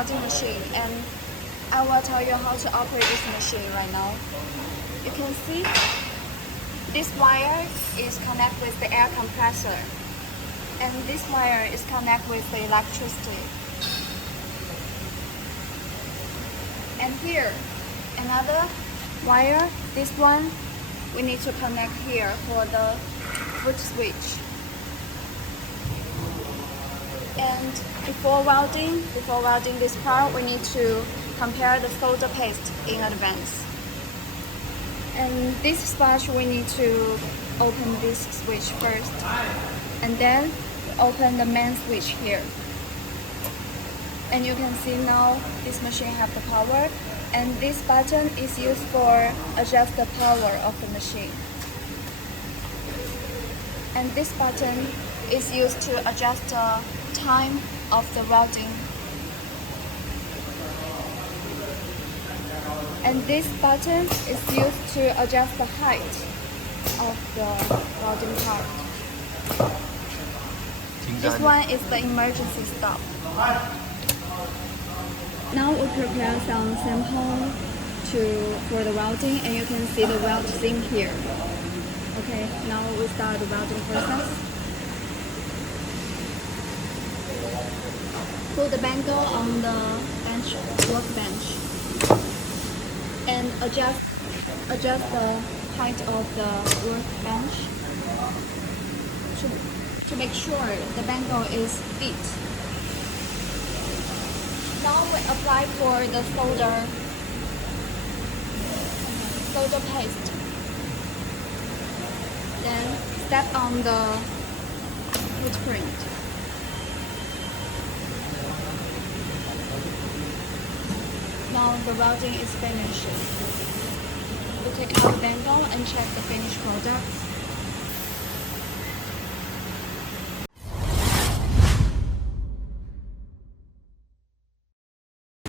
welding machine, and I will tell you how to operate this machine right now. You can see this wire is connected with the air compressor, and this wire is connected with the electricity. And here, another wire, this one, we need to connect here for the foot switch. And before welding this part, we need to compare the solder paste in advance. And this sponge, we need to open this switch first, and then open the main switch here. And you can see now this machine have the power, and this button is used for adjust the power of the machine. And this button is used to adjust the time of the welding. And this button is used to adjust the height of the welding part. This one is the emergency stop. Now we prepare some sample for the welding, and you can see the weld seam here. Okay, now we start the welding process. Put the bangle on the workbench and adjust the height of the workbench to make sure the bangle is fit. Now we apply for the solder paste. Then step on the footprint. Now the welding is finished. We take out the bangle and check the finished product.